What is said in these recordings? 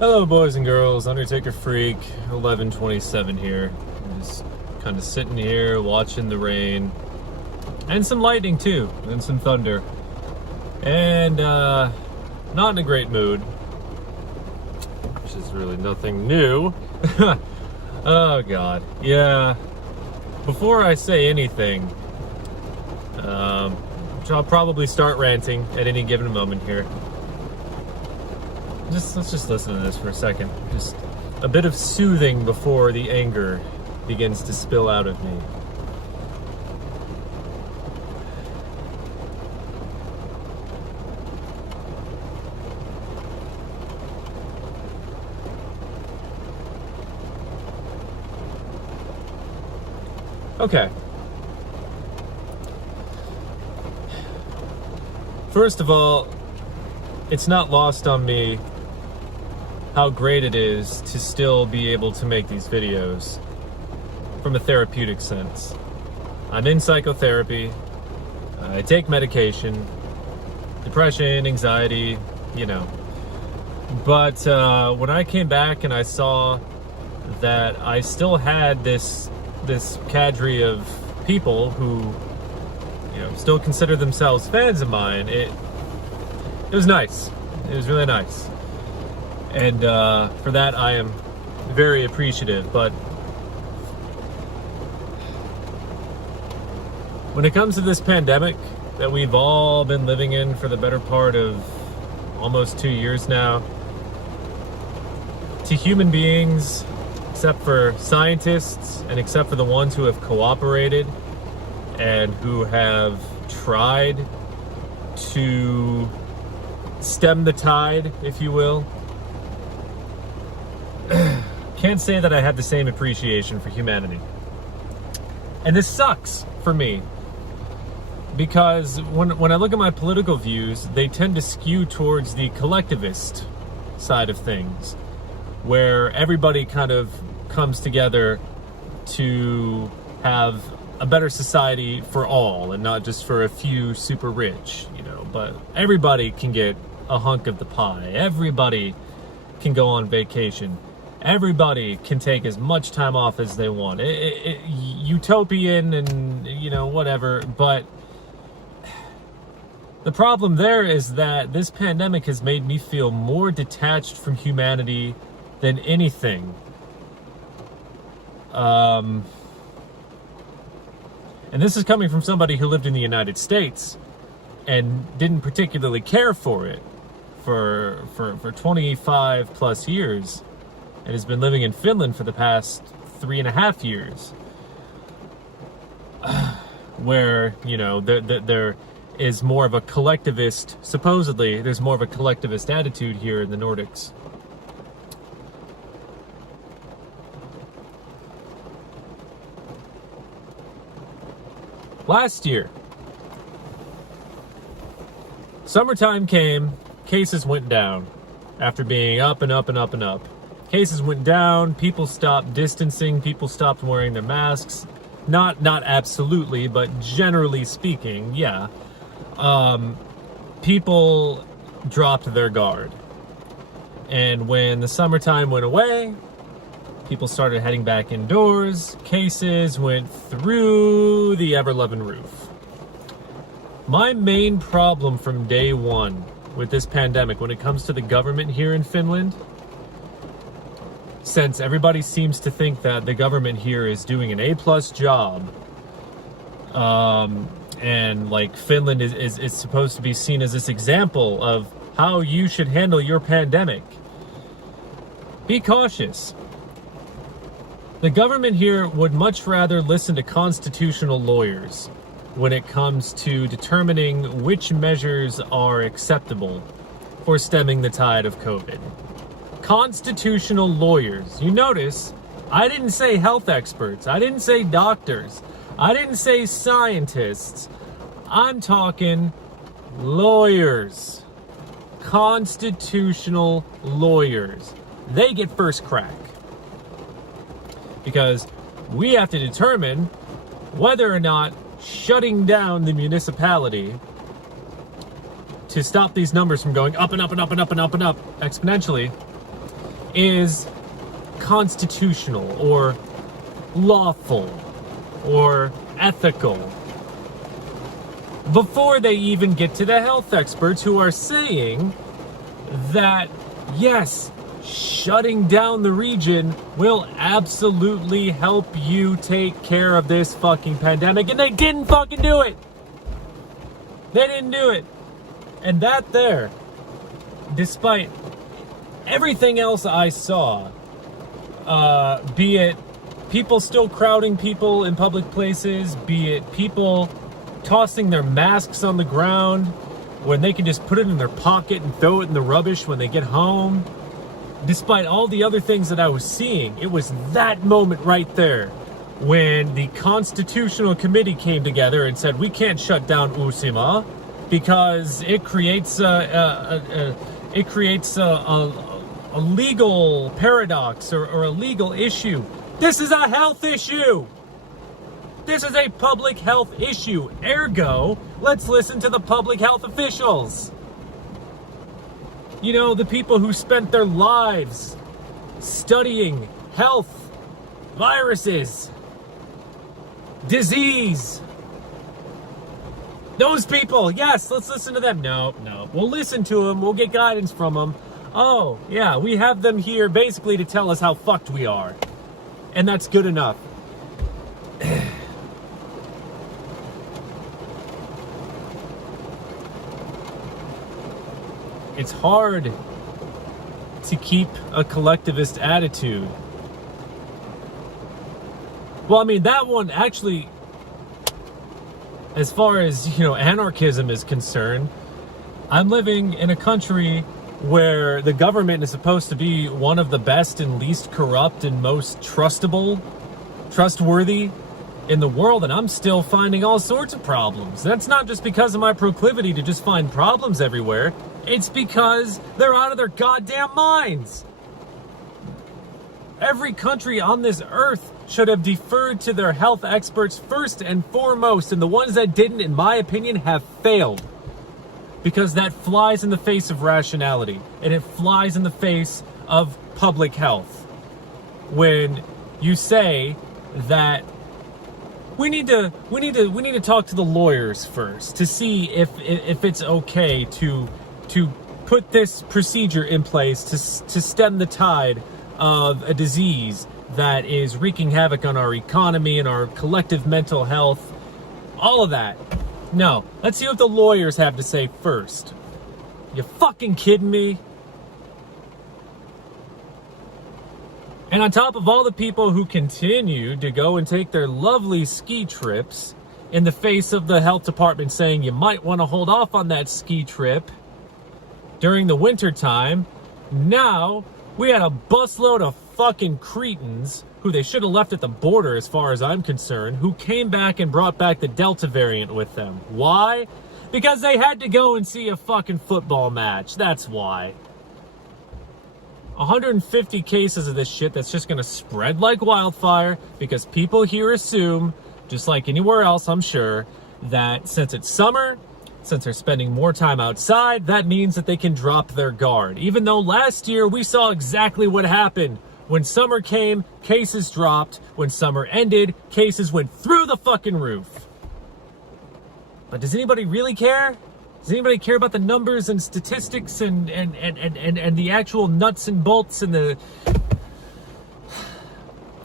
Hello boys and girls, Undertaker Freak 1127 here. I'm just kind of sitting here watching the rain and some lightning too, and some thunder, and not in a great mood, which is really nothing new. Oh god, yeah. Before I say anything, I'll probably start ranting at any given moment here. Let's just listen to this for a second. Just a bit of soothing before the anger begins to spill out of me. Okay. First of all, it's not lost on me how great it is to still be able to make these videos from a therapeutic sense. I'm in psychotherapy, I take medication, depression, anxiety, you know. But when I came back and I saw that I still had this cadre of people who, you know, still consider themselves fans of mine, it was nice. It was really nice. And for that, I am very appreciative. But when it comes to this pandemic that we've all been living in for the better part of almost 2 years now, to human beings, except for scientists and except for the ones who have cooperated and who have tried to stem the tide, if you will, can't say that I have the same appreciation for humanity. And this sucks for me, because when I look at my political views, they tend to skew towards the collectivist side of things, where everybody kind of comes together to have a better society for all and not just for a few super rich, you know, but everybody can get a hunk of the pie. Everybody can go on vacation. Everybody can take as much time off as they want. Utopian and, you know, whatever. But the problem there is that this pandemic has made me feel more detached from humanity than anything. And this is coming from somebody who lived in the United States and didn't particularly care for it for 25 plus years, and has been living in Finland for the past 3.5 years, where, you know, there is more of a collectivist, supposedly there's more of a collectivist attitude here in the Nordics. Last year, summertime came, cases went down after being up and up and up and up. Cases went down, people stopped distancing, people stopped wearing their masks. Not absolutely, but generally speaking, yeah. People dropped their guard. And when the summertime went away, people started heading back indoors. Cases went through the ever-loving roof. My main problem from day one with this pandemic, when it comes to the government here in Finland, since everybody seems to think that the government here is doing an A+ job, and like Finland is supposed to be seen as this example of how you should handle your pandemic, be cautious. The government here would much rather listen to constitutional lawyers when it comes to determining which measures are acceptable for stemming the tide of COVID. Constitutional lawyers. You notice, I didn't say health experts. I didn't say doctors. I didn't say scientists. I'm talking lawyers. Constitutional lawyers. They get first crack. Because we have to determine whether or not shutting down the municipality to stop these numbers from going up and up and up and up and up and up exponentially is constitutional or lawful or ethical before they even get to the health experts who are saying that, yes, shutting down the region will absolutely help you take care of this fucking pandemic. And they didn't fucking do it. They didn't do it. And that there, despite everything else I saw, be it people still crowding people in public places, be it people tossing their masks on the ground when they can just put it in their pocket and throw it in the rubbish when they get home. Despite all the other things that I was seeing, it was that moment right there when the Constitutional Committee came together and said, we can't shut down Uusimaa because it creates a legal paradox or a legal issue. This is a health issue. This is a public health issue. Ergo, let's listen to the public health officials. You know, the people who spent their lives studying health, viruses, disease. Those people, yes, let's listen to them. No. We'll listen to them. We'll get guidance from them. Oh, yeah, we have them here basically to tell us how fucked we are. And that's good enough. It's hard to keep a collectivist attitude. Well, I mean, that one actually, as far as, anarchism is concerned, I'm living in a country where the government is supposed to be one of the best and least corrupt and most trustworthy in the world, and I'm still finding all sorts of problems. That's not just because of my proclivity to just find problems everywhere. It's because they're out of their goddamn minds. Every country on this earth should have deferred to their health experts first and foremost, and the ones that didn't, in my opinion, have failed. Because that flies in the face of rationality, and it flies in the face of public health. When you say that we need to talk to the lawyers first to see if it's okay to put this procedure in place to stem the tide of a disease that is wreaking havoc on our economy and our collective mental health, all of that. No, let's see what the lawyers have to say first. You fucking kidding me? And on top of all the people who continue to go and take their lovely ski trips in the face of the health department saying you might want to hold off on that ski trip during the winter time, now we had a busload of fucking cretins who they should have left at the border as far as I'm concerned, who came back and brought back the Delta variant with them. Why? Because they had to go and see a fucking football match. That's why. 150 cases of this shit that's just gonna spread like wildfire because people here assume, just like anywhere else I'm sure, that since it's summer, since they're spending more time outside, that means that they can drop their guard. Even though last year we saw exactly what happened. When summer came, cases dropped. When summer ended, cases went through the fucking roof. But does anybody really care? Does anybody care about the numbers and statistics and the actual nuts and bolts and the...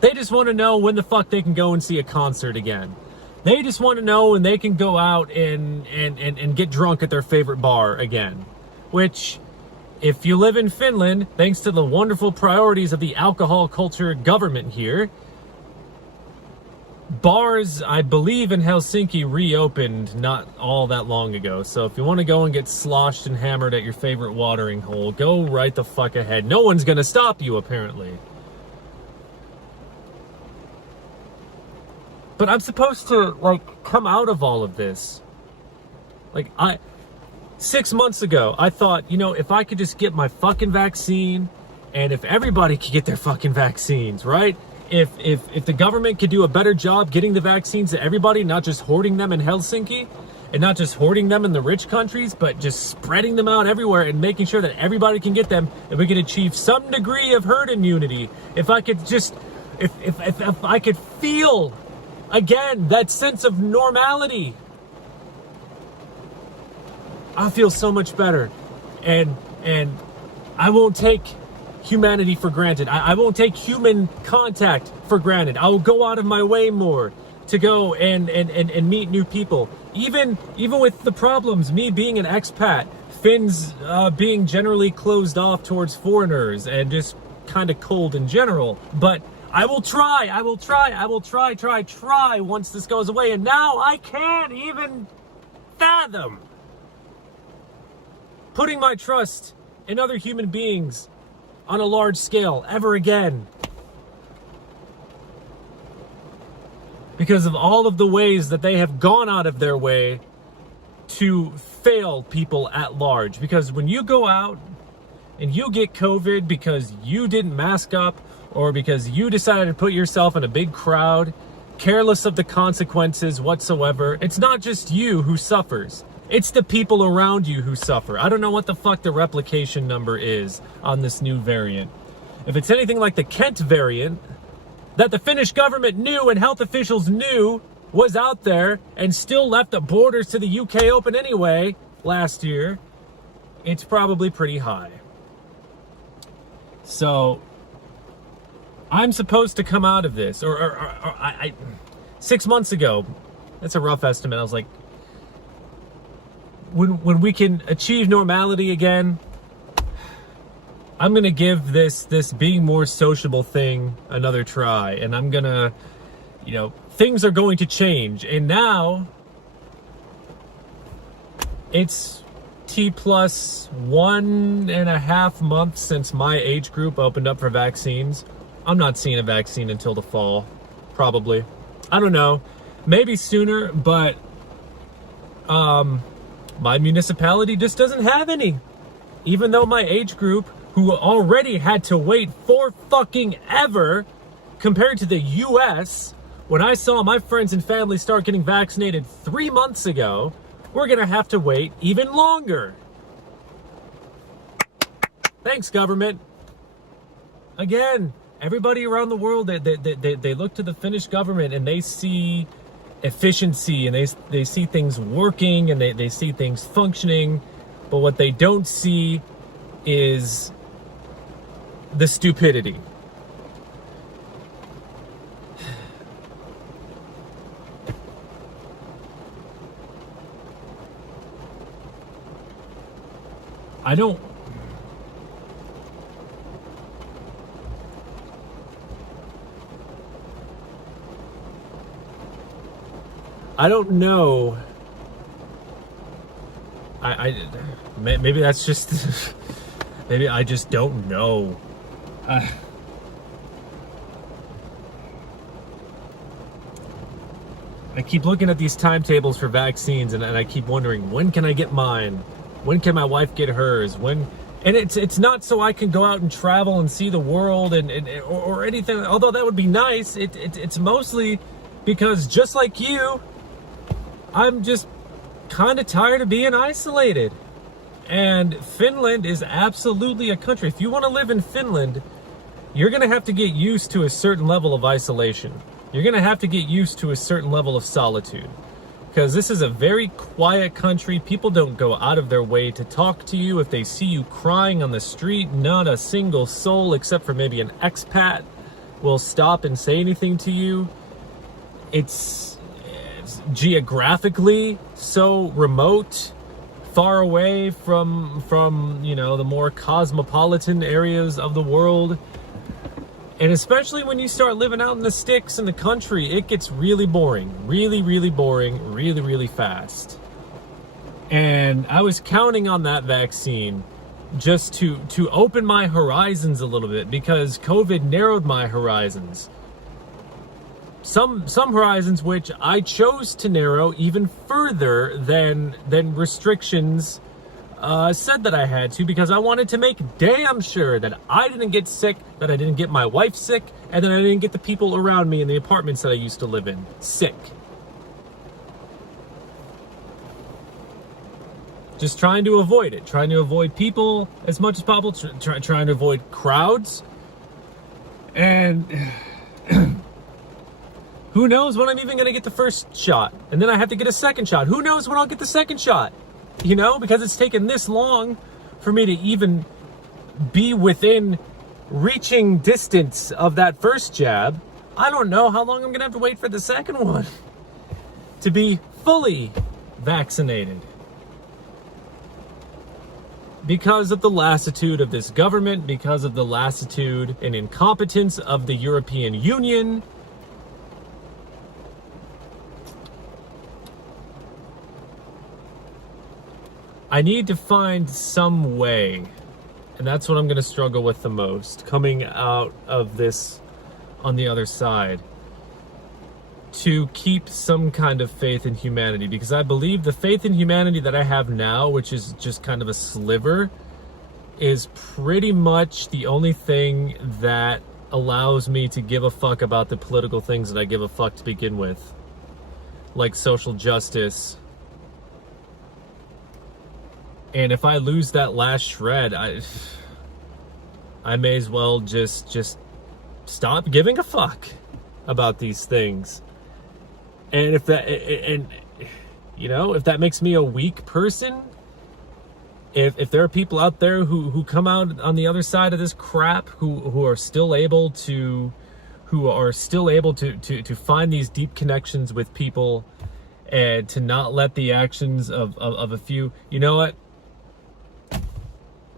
They just want to know when the fuck they can go and see a concert again. They just want to know when they can go out and get drunk at their favorite bar again. Which, if you live in Finland, thanks to the wonderful priorities of the alcohol culture government here, bars, I believe in Helsinki, reopened not all that long ago. So if you want to go and get sloshed and hammered at your favorite watering hole, go right the fuck ahead. No one's going to stop you, apparently. But I'm supposed to, come out of all of this. 6 months ago, I thought, if I could just get my fucking vaccine, and if everybody could get their fucking vaccines, right? If the government could do a better job getting the vaccines to everybody, not just hoarding them in Helsinki, and not just hoarding them in the rich countries, but just spreading them out everywhere and making sure that everybody can get them, and we can achieve some degree of herd immunity. If I could just, if I could feel again that sense of normality, I feel so much better. And I won't take humanity for granted. I won't take human contact for granted. I will go out of my way more to go and meet new people. Even with the problems, me being an expat, Finns being generally closed off towards foreigners and just kind of cold in general. But I will try once this goes away. And now I can't even fathom putting my trust in other human beings on a large scale ever again. Because of all of the ways that they have gone out of their way to fail people at large. Because when you go out and you get COVID because you didn't mask up, or because you decided to put yourself in a big crowd, careless of the consequences whatsoever, it's not just you who suffers. It's the people around you who suffer. I don't know what the fuck the replication number is on this new variant. If it's anything like the Kent variant, that the Finnish government knew and health officials knew was out there and still left the borders to the UK open anyway last year, it's probably pretty high. So I'm supposed to come out of this, or I 6 months ago, that's a rough estimate, I was like, when we can achieve normality again, I'm going to give this being more sociable thing another try. And I'm going to, things are going to change. And now it's T plus 1.5 months since my age group opened up for vaccines. I'm not seeing a vaccine until the fall, probably. I don't know, maybe sooner, but my municipality just doesn't have any. Even though my age group, who already had to wait for fucking ever compared to the US, when I saw my friends and family start getting vaccinated 3 months ago, we're gonna have to wait even longer. Thanks, government. Again, everybody around the world, they look to the Finnish government and they see efficiency, and they see things working, and they see things functioning, but what they don't see is the stupidity. I don't know. Maybe that's just maybe I just don't know. I keep looking at these timetables for vaccines, and I keep wondering, when can I get mine? When can my wife get hers? And it's not so I can go out and travel and see the world or anything, although that would be nice. It's mostly because, just like you, I'm just kind of tired of being isolated. And Finland is absolutely a country. If you want to live in Finland, you're going to have to get used to a certain level of isolation. You're going to have to get used to a certain level of solitude. Because this is a very quiet country. People don't go out of their way to talk to you. If they see you crying on the street, not a single soul, except for maybe an expat, will stop and say anything to you. It's geographically so remote, far away from the more cosmopolitan areas of the world. And especially when you start living out in the sticks in the country, it gets really boring, really boring, really fast. And I was counting on that vaccine just to open my horizons a little bit, because COVID narrowed my horizons. Some horizons which I chose to narrow even further than restrictions said that I had to, because I wanted to make damn sure that I didn't get sick, that I didn't get my wife sick, and that I didn't get the people around me in the apartments that I used to live in sick. Just trying to avoid it, trying to avoid people as much as possible, trying to avoid crowds. And who knows when I'm even going to get the first shot. And then I have to get a second shot. Who knows when I'll get the second shot? You know, because it's taken this long for me to even be within reaching distance of that first jab. I don't know how long I'm going to have to wait for the second one to be fully vaccinated. Because of the lassitude of this government, because of the lassitude and incompetence of the European Union. I need to find some way, and that's what I'm going to struggle with the most, coming out of this on the other side, to keep some kind of faith in humanity, because I believe the faith in humanity that I have now, which is just kind of a sliver, is pretty much the only thing that allows me to give a fuck about the political things that I give a fuck to begin with, like social justice. And if I lose that last shred, I may as well just stop giving a fuck about these things. And if that, and you know, if that makes me a weak person, if there are people out there who come out on the other side of this crap, who are still able to find these deep connections with people, and to not let the actions of a few, you know what?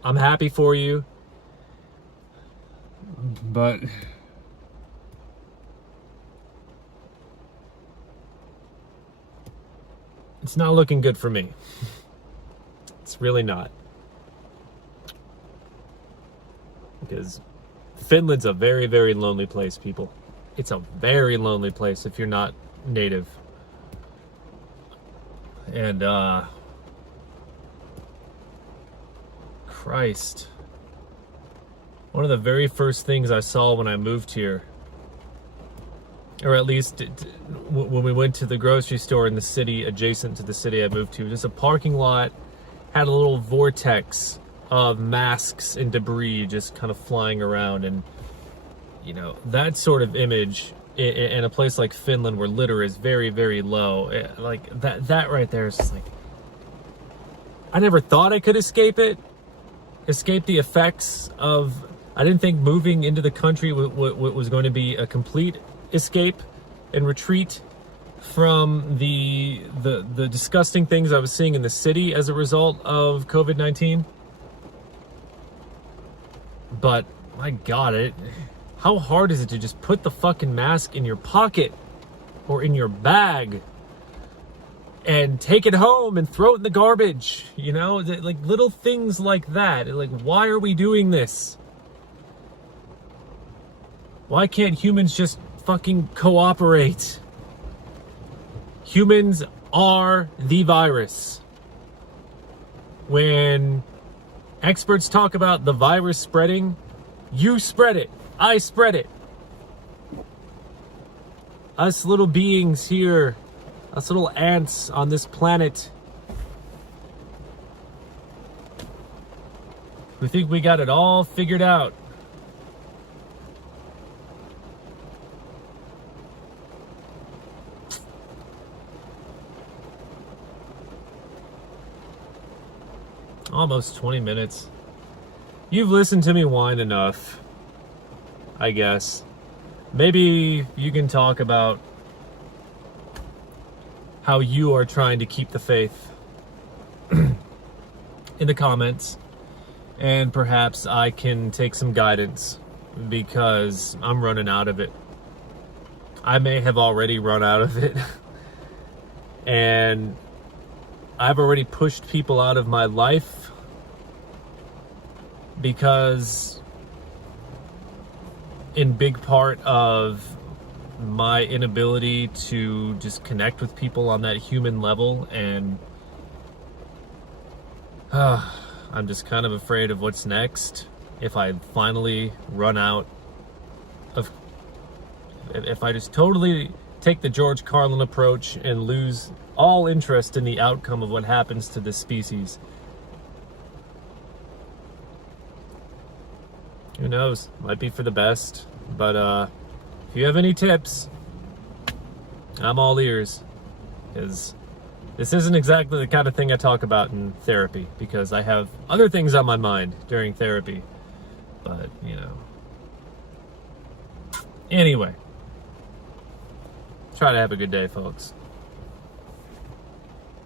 I'm happy for you, but it's not looking good for me. It's really not. Because Finland's a very, very lonely place, people. It's a very lonely place if you're not native. And, Christ. One of the very first things I saw when I moved here, or at least when we went to the grocery store in the city adjacent to the city I moved to, just a parking lot had a little vortex of masks and debris just kind of flying around. And, you know, that sort of image in a place like Finland where litter is very, very low, like that right there is just like, I never thought I could escape the effects of, I didn't think moving into the country was going to be a complete escape and retreat from the disgusting things I was seeing in the city as a result of COVID-19. But my God, how hard is it to just put the fucking mask in your pocket or in your bag and take it home and throw it in the garbage? You know, like little things like that. Like, why are we doing this? Why can't humans just fucking cooperate? Humans are the virus. When experts talk about the virus spreading, you spread it. I spread it. Us little beings here, us little ants on this planet, we think we got it all figured out. Almost 20 minutes. You've listened to me whine enough, I guess. Maybe you can talk about how you are trying to keep the faith in the comments, and perhaps I can take some guidance, because I'm running out of it. I may have already run out of it. And I've already pushed people out of my life because, in big part of my inability to just connect with people on that human level, and I'm just kind of afraid of what's next if I finally run out of, if I just totally take the George Carlin approach and lose all interest in the outcome of what happens to this species Who knows? Might be for the best. But if you have any tips, I'm all ears. Because this isn't exactly the kind of thing I talk about in therapy, because I have other things on my mind during therapy. But, you know. Anyway. Try to have a good day, folks.